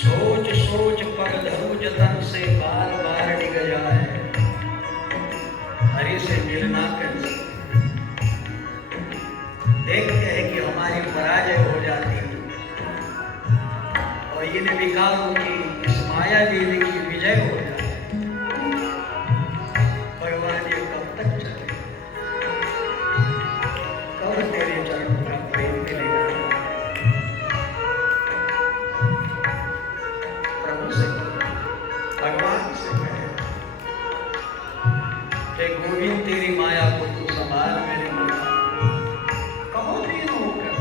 सोच सोच पग धरू जतन से बार बार डिग जाए, हरि से मिलना कैसे। देखते हैं कि हमारी पराजय हो जाती है और इन विकारों की इस माया देवी की विजय हो जाती है। भगवान ये कब तक चले, कब तेरे चरणों का प्रेम मिलेगा। प्रभु से भगवान से कहे कि गोविंद तेरी माया को तू संभाल मेरे मुल्क, कहो दीन होकर।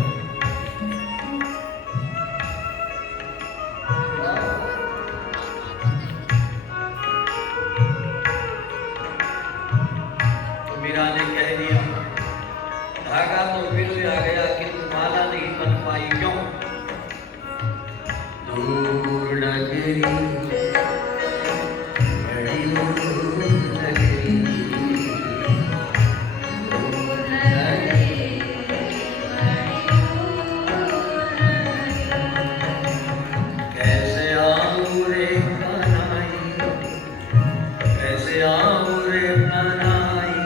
तो मीरा ने कह दिया, धागा तो फिर आ गया किंतु माला नहीं बन पाई, क्यों? दूर नगरी बड़ी दूर नगरी, दूर नगरी कैसे आऊं रे कन्हई, कैसे आऊं रे कन्हई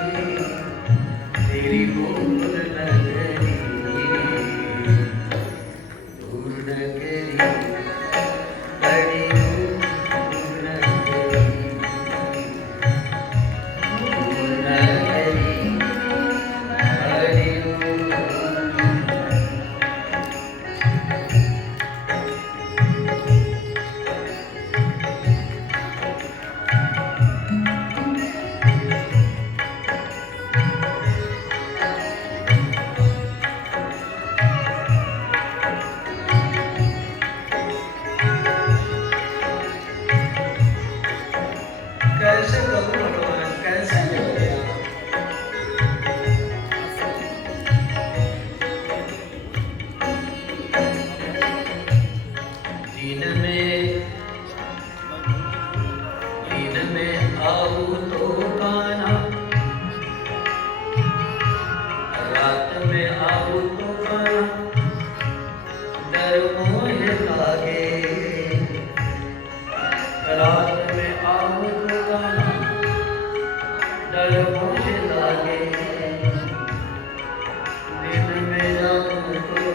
तेरी गोद नगरी, दूर नगरी बड़ी दूर नगरी, दूर नगरी बड़ी दूर। कैसे करूं भगवान, कैसे मिलूं? दिन में आऊं तो कान्हा, रात में आऊं तो कान्हा डर मोहे लागे, रात में आऊं तो कान्हा डर मोहे लागे, दिन में आऊं तो,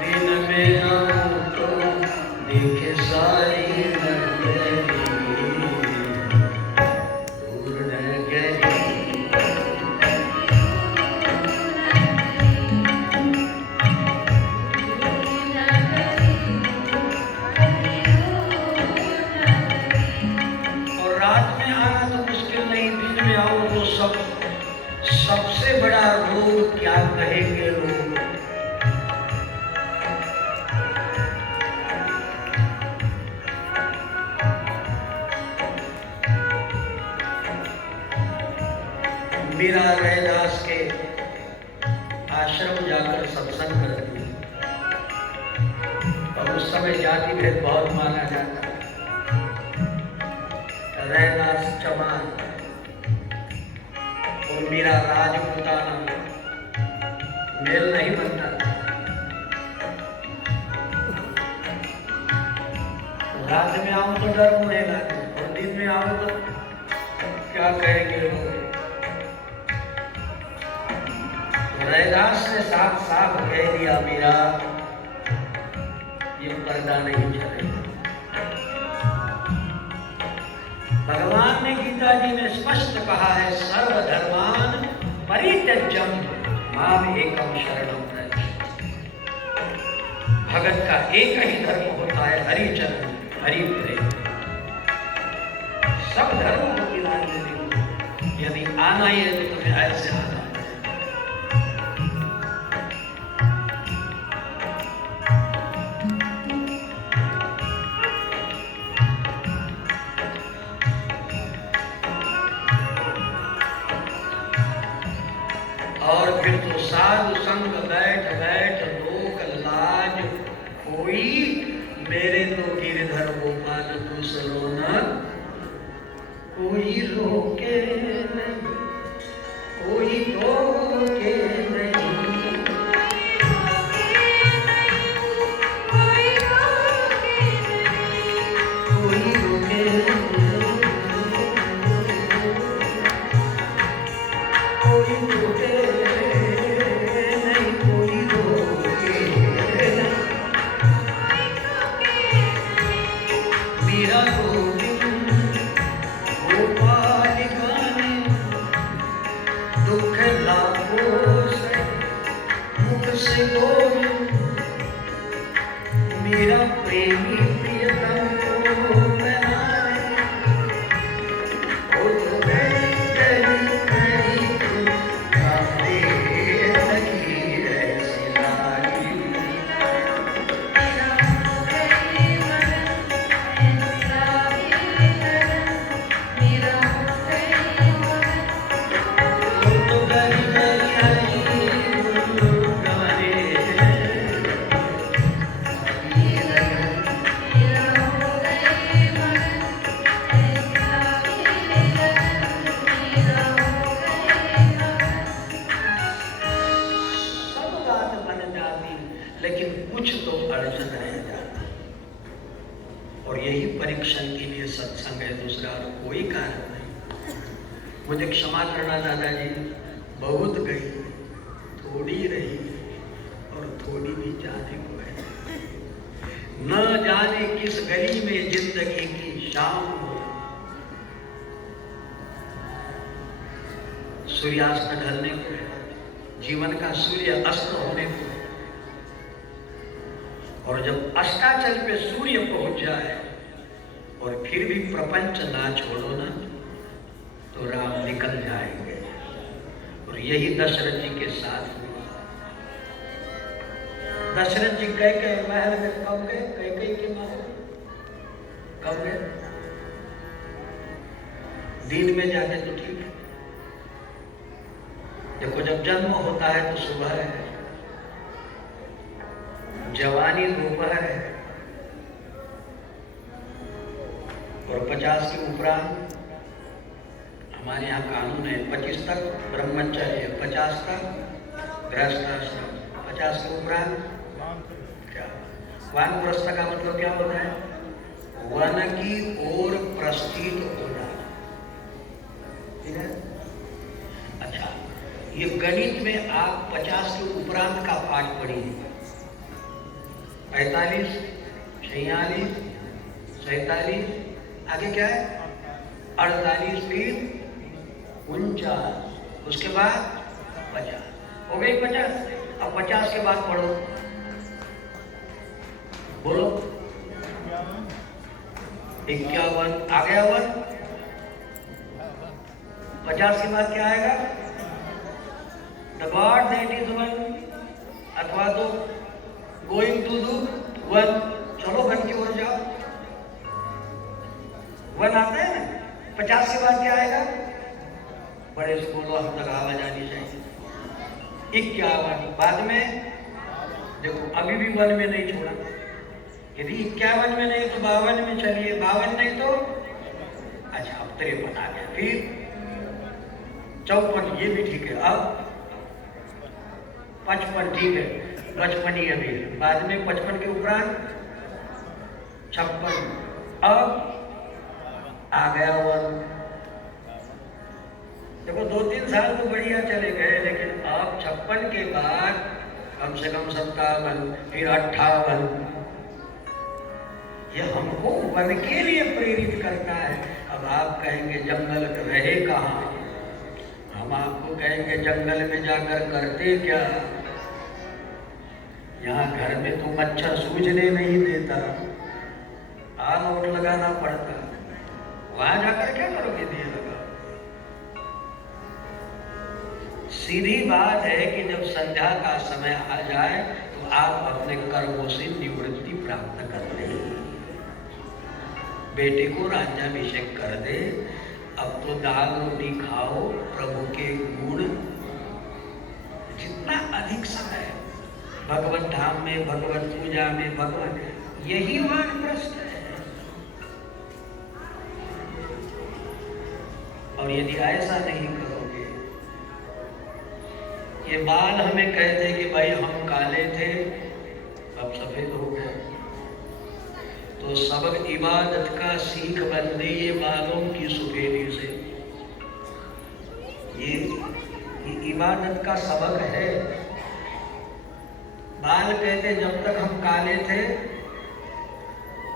दिन में आऊं तो देखे सारी नगरी, दूर नगरी और रात में आना तो मुश्किल नहीं, दिन में आओ तो सबसे बड़ा रोग क्या कहेंगे लोग। मीरा रैदास के आश्रम जाकर सत्संग करती है और उस समय जाति भेद बहुत माना जाता है। रैदास चमार और मीरा राजपूताना मेल नहीं बनता था। रात में आऊं तो डर मुझे लगे और दिन में आऊं तो क्या कहेंगे लोग। रैदास ने साफ साफ कह दिया, मीरा ये पर्दा नहीं चलेगा। भगवान ने गीता जी में स्पष्ट कहा है, सर्वधर्मान परित्यज्यम माम एकम शरणम व्रज। भगत का एक ही धर्म होता है, हरि चरण हरि प्रेम। सब धर्मों को गिनाने देंगे, यदि आना ही है तो तुम्हें ऐसे आना है। और फिर तो साधु संग बैठ बैठ लोक लाज खोई, मेरे तो गिरधर गोपाल तू सलोना कोई रोके नहीं, कोई रोके नहीं, मीरा गोविंद गोपाल गाने दुख लाभो से मुख से बोले मेरा प्रेमी प्रियतम को बनाए ओ तो गई गई गई कांदे लगी ऐसी लागी लेकिन कुछ तो अड़चन रह जाती और यही परीक्षण के लिए सत्संग है, दूसरा और कोई कारण नहीं। मुझे क्षमा करना दादाजी, बहुत गई थोड़ी रही और थोड़ी भी जाने को है। न जाने किस गली में जिंदगी की शाम हो, सूर्यास्त ढलने को है, जीवन का सूर्य अस्त होने को है। और जब अस्ताचल पे सूर्य पहुंच जाए और फिर भी प्रपंच ना छोड़ो ना, तो राम निकल जाएंगे। और यही दशरथ जी के साथ हुआ। दशरथ जी कैकेयी के महल में कब गए? कैकेयी के महल कब गए? दिन में जाके तो ठीक है। देखो जब जन्म होता है तो सुबह है, जवानी दोपहर है, और 50 के उपरांत हमारे यहाँ कानून है 25 तक ब्रह्मचर्य, 50 तक गृहस्थाश्रम, 50 के उपरांत क्या? वानप्रस्थ का मतलब क्या होता है? वन की ओर प्रस्थित होना। ठीक है? अच्छा, ये गणित में आप 50 के उपरांत का पाठ पढ़िए। 45, 46, 47, आगे क्या है? 48, फिर 49, उसके बाद 50, हो गई 50। अब 50 के बाद पढ़ो, बोलो 51, आ गया 1। 50 के बाद क्या आएगा? The God that is one, अथवा तो गोइंग टू डू वन। चलो वन की ओर जाओ, 1 आता है ना। 50 के बाद क्या आएगा? बड़े से बोलो, हम तक आवाज आनी चाहिए। 51, बाद में देखो अभी भी 1 में नहीं छोड़ा। यदि 51 में नहीं तो 52 में चलिए, 52 नहीं तो अच्छा अब 53 आ गया, फिर 54, ये भी ठीक है। अब 55, ठीक है, 55 ही अभी, बाद में 55 के उपरांत 56, अब आ गया 1। देखो 2-3 साल तो बढ़िया चले गए, लेकिन अब 56 के बाद कम से कम 57, फिर 58। यह हमको वन के लिए प्रेरित करता है। अब आप कहेंगे जंगल रहे कहाँ? हम आपको कहेंगे जंगल में जाकर करते क्या? यहाँ घर में तो मच्छर सूझने नहीं देता, ऑल आउट लगाना पड़ता, वहां जाकर क्या करोगे? दिए लगा। सीधी बात है कि जब संध्या का समय आ जाए तो आप अपने कर्मों से निवृत्ति प्राप्त कर ले। बेटे को राज्याभिषेक कर दे, अब तो दाल रोटी खाओ, प्रभु के गुण, जितना अधिक समय भगवत धाम में, भगवत पूजा में, भगवत, यही वानप्रस्थ है। और यदि ऐसा नहीं करोगे, ये बाल हमें कहते कि भाई हम काले थे अब सफेद हो गए, तो सबक इबादत का सीख बंदे ये बालों की सफेदी से। ये इबादत का सबक है। बाल कहते जब तक हम काले थे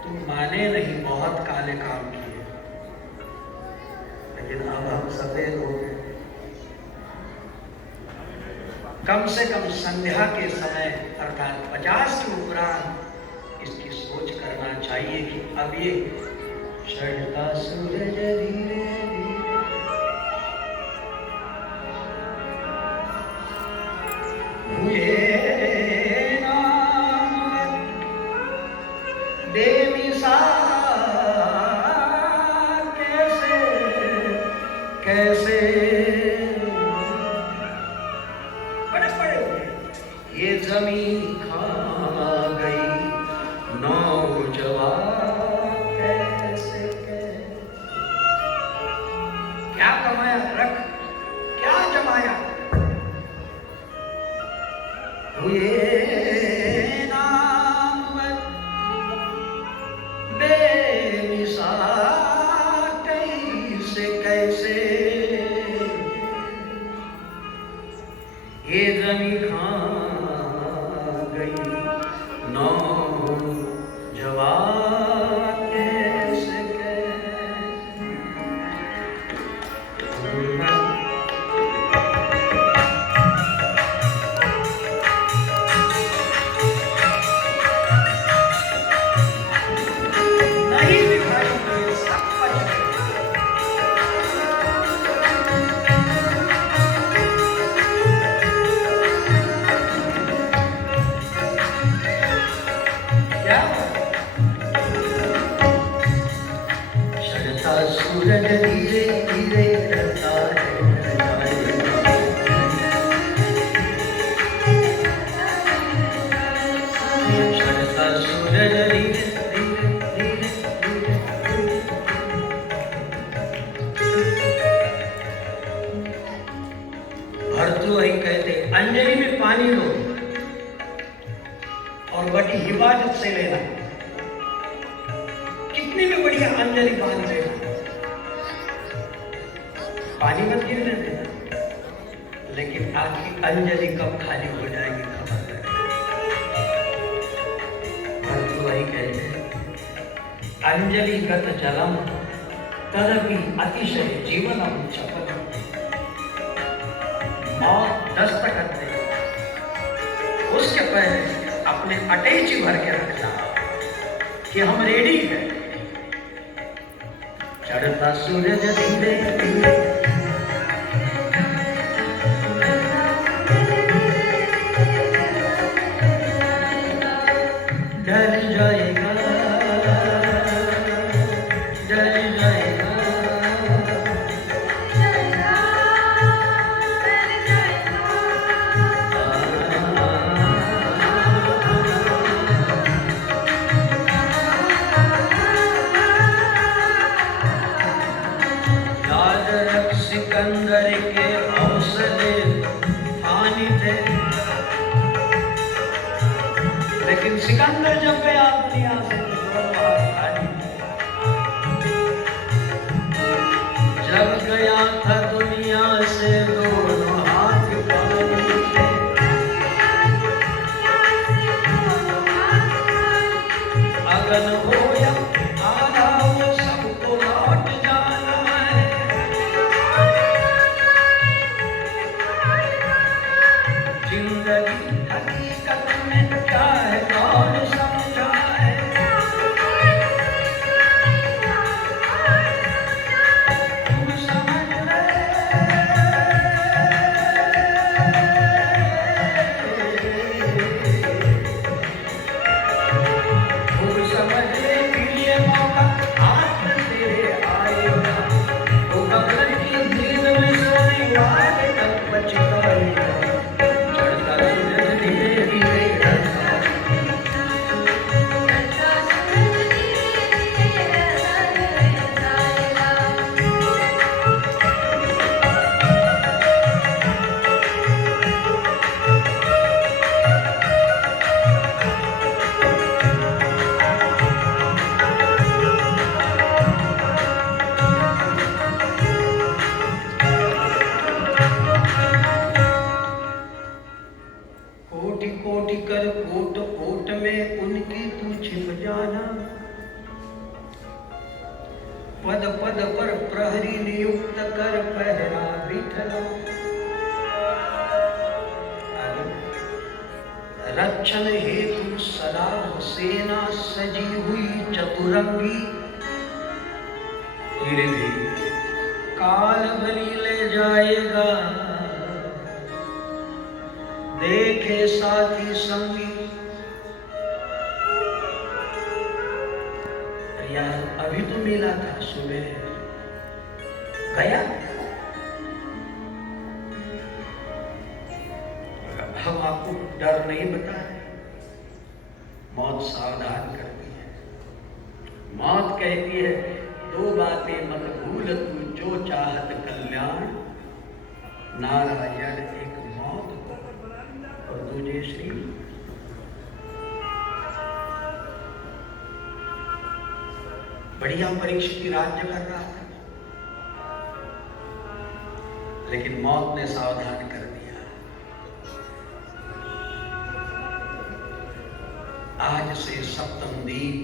तुम माने नहीं, बहुत काले काम किए, लेकिन अब हम सफेद हो गए। कम से कम संध्या के समय अर्थात 50 के उपरांत इसकी सोच करना चाहिए कि अब ये चढ़ता सूरज धीरे धीरे हुए कैसे बड़े ये जमीन खा गई नौजवान कैसे क्या कमाया रख क्या जमाया हुए नामवर बेमिसाल कैसे ये जमी खा गई नौजवान कैसे नहीं दिखाई दे सब सूरज धीरे धीरे ढलता है चढ़ता सूरज धीरे धीरे धीरे भरतू वही कहते अंजलि में पानी लो और बड़ी हिफाजत से लेना। कितनी भी बढ़िया अंजलि बांध लेना, पानी मत गिरने देना, लेकिन आपकी अंजलि कब खाली हो जाएगी खबर नहीं। वही कहते अंजलि गत जलम तदपि अतिशय जीवनम चपलम। मौत दस्तक दे उसके पहले अपने अटैची भर के रखना कि हम रेडी हैं। चढ़ता सूरज धीरे धीरे ढल जाएगा ढल जाएगा याद रख सिकंदर के हौसले पानी थे, लेकिन सिकंदर जब गया दुनिया से जब गया था दुनिया से दोनों हाथ खाली थे। अगन हो या आधा वो सबको लौट जाना है। जिंदगी हकीकत में क्या है कौन समझाए। तुम समझ ले तुम समझ ले पद पद पर प्रहरी नियुक्त कर पहरा बिठला। रक्षण हेतु सदा सेना सजी हुई चतुरंगी। धीरे धीरे काल बलि ले जाएगा, देखे साथी संगी। यार अभी तो मिला था, सुबह गया। हम आपको डर नहीं बताए, मौत सावधान करती है। मौत कहती है दो बातें मत भूल तू, जो चाहत कल्याण। नारायण एक मौत को और दूजे श्री। बढ़िया परीक्षित राज्य कर रहा था, लेकिन मौत ने सावधान कर दिया। आज से सप्तम दिन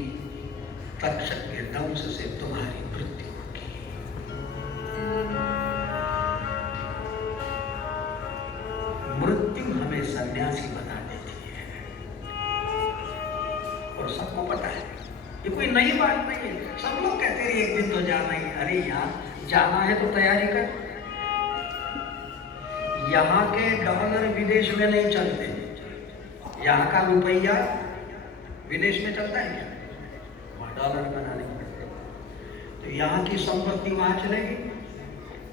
तक्षक के दंश से तुम्हारी मृत्यु होगी। मृत्यु हमें सन्यासी बना देती है, और सबको पता है, ये कोई नई बात नहीं है। सब लोग कहते हैं एक दिन तो जाना ही। अरे यार जाना है तो तैयारी कर। यहाँ के डॉलर विदेश में नहीं चलते, यहाँ का रुपया विदेश में चलता है क्या? वहाँ डॉलर बनाने पड़ते। तो यहाँ की संपत्ति वहाँ चलेगी,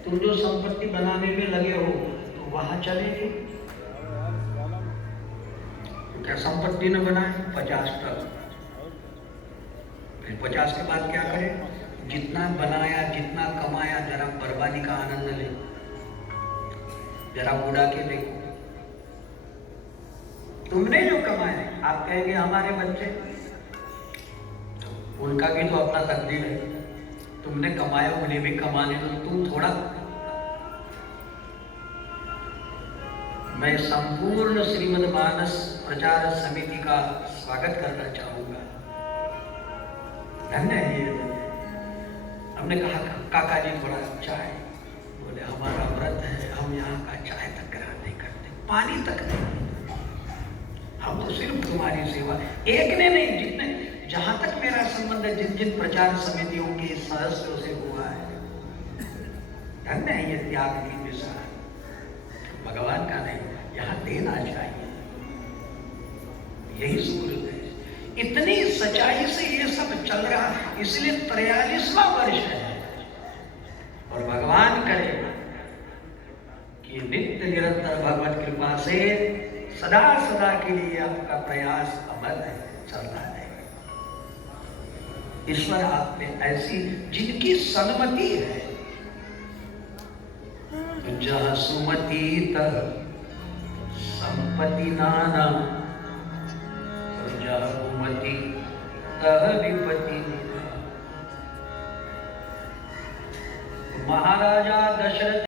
तुम जो संपत्ति बनाने में लगे हो तो वहाँ चलेगी। तो क्या संपत्ति न बनाए 50 तक, फिर 50 के बाद क्या करें? जितना बनाया जितना कमाया जरा बर्बादी का आनंद ले, जरा बुढ़ा के देखो। तुमने जो कमाया, आप कहेंगे हमारे बच्चे, उनका भी तो अपना तकदीर है। तुमने कमाया, उन्हें भी कमाने दो। तुम थोड़ा। मैं संपूर्ण श्रीमद्मानस प्रचार समिति का स्वागत करना चाहूंगा। धन्य है ये। हमने कहा काका जी थोड़ा चाय, बोले हमारा व्रत है, हम यहाँ का चाय तक ग्रहण नहीं करते, पानी तक नहीं। हम तो सिर्फ तुम्हारी सेवा। एक ने नहीं, जितने, जहां तक मेरा संबंध है, जिन जिन प्रचार समितियों के सदस्यों से हुआ है, धन्य है ये त्याग की मिसाल। भगवान का नहीं, यहाँ देना चाहिए, यही सुकृत है। इतनी सच्चाई से ये सब चल रहा, इसलिए 43वां वर्ष है। और भगवान करे कि नित्य निरंतर भगवत कृपा से सदा सदा के लिए आपका प्रयास अमर है, चलता है। ईश्वर आपने ऐसी जिनकी सन्मति है, तो जहाँ सुमति तह संपत्ति नाना, और जहाँ कुमति तह विपत्ति। महाराजा दशरथ